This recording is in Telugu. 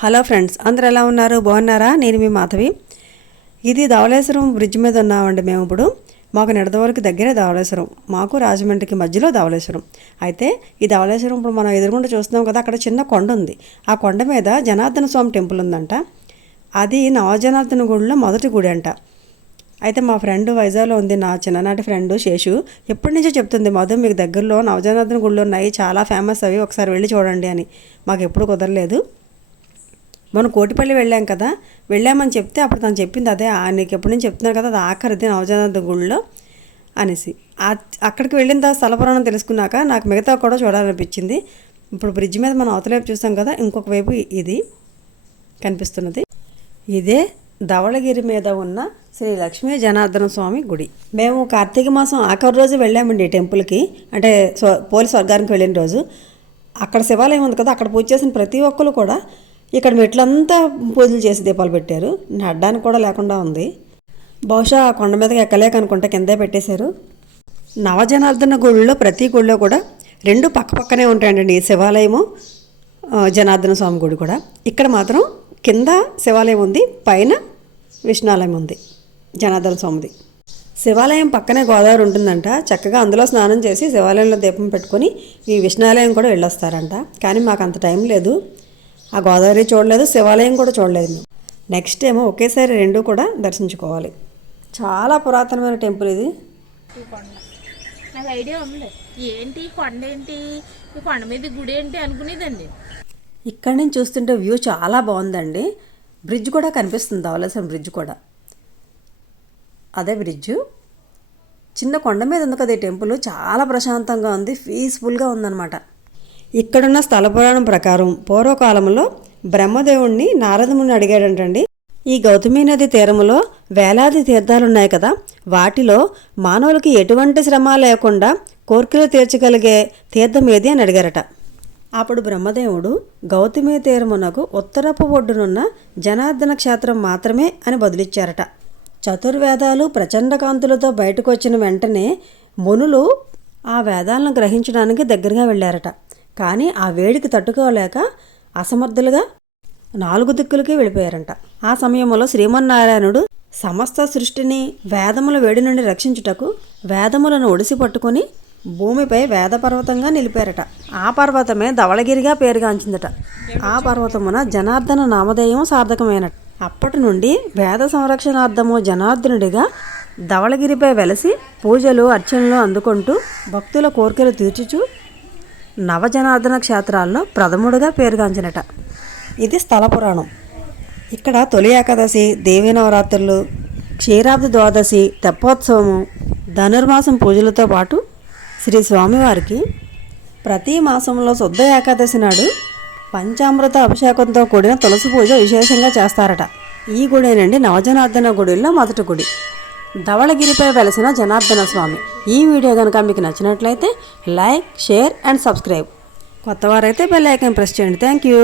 హలో ఫ్రెండ్స్ అందరు ఎలా ఉన్నారు? బాగున్నారా? నేను మీ మాధవి. ఇది ధవళేశ్వరం బ్రిడ్జ్ మీద ఉన్నామండి మేము ఇప్పుడు. మాకు నిడదవరకు దగ్గరే ధవళేశ్వరం. మాకు రాజమండ్రికి మధ్యలో ధవళేశ్వరం. అయితే ఈ ధవళేశ్వరం ఇప్పుడు మనం ఎదురుగుండా చూస్తున్నాం కదా అక్కడ చిన్న కొండ ఉంది. ఆ కొండ మీద జనార్దన స్వామి టెంపుల్ ఉందంట. అది నవజనార్దన గుడిలో మొదటి గుడి అంట. అయితే మా ఫ్రెండ్ వైజాగ్లో ఉంది నా చిన్ననాటి ఫ్రెండ్ శేషు. ఎప్పటి నుంచో చెప్తుంది మధు మీకు దగ్గరలో నవజనార్దన గుళ్ళు ఉన్నాయి చాలా ఫేమస్ అవి ఒకసారి వెళ్ళి చూడండి అని. మాకు ఎప్పుడు కుదరలేదు. మనం కోటిపల్లి వెళ్ళాం కదా వెళ్ళామని చెప్తే అప్పుడు తను చెప్పింది అదే "ఆ, నీకు ఎప్పటి నుంచి చెప్తున్నాను కదా అది ఆఖరిది నవజాత గుడిలో అనేసి. అక్కడికి వెళ్ళిన తర్వాత స్థల పురాణం తెలుసుకున్నాక నాకు మిగతా కూడా చూడాలనిపించింది. ఇప్పుడు బ్రిడ్జ్ మీద మనం అవతల వైపు చూసాం కదా ఇంకొక వైపు ఇది కనిపిస్తున్నది. ఇదే ధవళగిరి మీద ఉన్న శ్రీ లక్ష్మీ జనార్దన స్వామి గుడి. మేము కార్తీక మాసం ఆఖరి రోజు వెళ్ళామండి టెంపుల్కి అంటే స్వ- పోలీస్ వర్గానికి వెళ్ళిన రోజు. అక్కడ శివాలయం ఉంది కదా అక్కడ పూజ చేసిన ప్రతి ఒక్కరు కూడా ఇక్కడ మెట్లంతా పూజలు చేసి దీపాలు పెట్టారు. నడ్డానికి కూడా లేకుండా ఉంది. బహుశా ఆ కొండ మీదకి ఎక్కలేక అనుకుంటే కిందే పెట్టేశారు. నవజనార్దన గుడిలో ప్రతి గుడిలో కూడా రెండు పక్క పక్కనే ఉంటాయండి శివాలయము జనార్దన స్వామి గుడి కూడా. ఇక్కడ మాత్రం కింద శివాలయం ఉంది పైన విష్ణాలయం ఉంది జనార్దన స్వామిది. శివాలయం పక్కనే గోదావరి ఉంటుందంట. చక్కగా అందులో స్నానం చేసి శివాలయంలో దీపం పెట్టుకొని ఈ విష్ణాలయం కూడా వెళ్ళొస్తారంట. కానీ మాకు అంత టైం లేదు. ఆ గోదావరి చూడలేదు శివాలయం కూడా చూడలేదు నెక్స్ట్ ఏమో ఒకేసారి రెండు కూడా దర్శించుకోవాలి. చాలా పురాతనమైన టెంపుల్ ఇది. ఈ కొండ. నాకు ఐడియా ఉంది. ఏంటి కొండ ఏంటి? ఈ కొండ మీద గుడి ఏంటి అనుకునేదండి ఇక్కడి నుంచి చూస్తుంటే వ్యూ చాలా బాగుందండి. బ్రిడ్జ్ కూడా కనిపిస్తుంది ధవళేశ్వరం బ్రిడ్జ్ కూడా. అదే బ్రిడ్జ్ చిన్న కొండ మీద ఉంది కదా ఈ టెంపుల్. చాలా ప్రశాంతంగా ఉంది పీస్ఫుల్గా ఉందన్నమాట. ఇక్కడున్న స్థల పురాణం ప్రకారం పూర్వకాలంలో బ్రహ్మదేవుణ్ణి నారదముని అడిగాడంటండి. ఈ గౌతమి నది తీరములో వేలాది తీర్థాలు ఉన్నాయి కదా వాటిలో మానవులకి ఎటువంటి శ్రమ లేకుండా కోర్కెలు తీర్చగలిగే తీర్థం ఏది అని అడిగారట. అప్పుడు బ్రహ్మదేవుడు గౌతమి తీరమునకు ఉత్తరపు ఒడ్డునున్న జనార్దన క్షేత్రం మాత్రమే అని బదులిచ్చారట. చతుర్వేదాలు ప్రచండ కాంతులతో బయటకు వచ్చిన వెంటనే మునులు ఆ వేదాలను గ్రహించడానికి దగ్గరగా వెళ్ళారట. కానీ ఆ వేడికి తట్టుకోలేక అసమర్థులుగా నాలుగు దిక్కులకి వెళ్ళిపోయారంట. ఆ సమయంలో శ్రీమన్నారాయణుడు సమస్త సృష్టిని వేదముల వేడి నుండి రక్షించుటకు వేదములను ఒడిసి పట్టుకొని భూమిపై వేద పర్వతంగా నిలిపారట. ఆ పర్వతమే ధవళగిరిగా పేరుగాంచిందట. ఆ పర్వతమున జనార్దన నామధేయం సార్థకమైనట. అప్పటి నుండి వేద సంరక్షణార్థము జనార్దనుడిగా ధవళగిరిపై వెలసి పూజలు అర్చనలు అందుకుంటూ భక్తుల కోరికలు తీర్చుచు నవజనార్దన క్షేత్రాల్లో ప్రథముడుగా పేరుగాంచినట. ఇది స్థల పురాణం. ఇక్కడ తొలి ఏకాదశి దేవీ నవరాత్రులు క్షీరాబ్ది ద్వాదశి తెప్పోత్సవము ధనుర్మాసం పూజలతో పాటు శ్రీ స్వామివారికి ప్రతి మాసంలో శుద్ధ ఏకాదశి నాడు పంచామృత అభిషేకంతో కూడిన తులసి పూజ విశేషంగా చేస్తారట. ఈ గుడేనండి నవజనార్దన గుడిలో మొదటి గుడి. ధవళగిరిపై వెలసిన జనార్దన స్వామి. ఈ వీడియో కనుక మీకు నచ్చినట్లయితే లైక్ షేర్ అండ్ సబ్స్క్రైబ్. కొత్తవారైతే బెల్ ఐకాన్ ప్రెస్ చేయండి. Thank you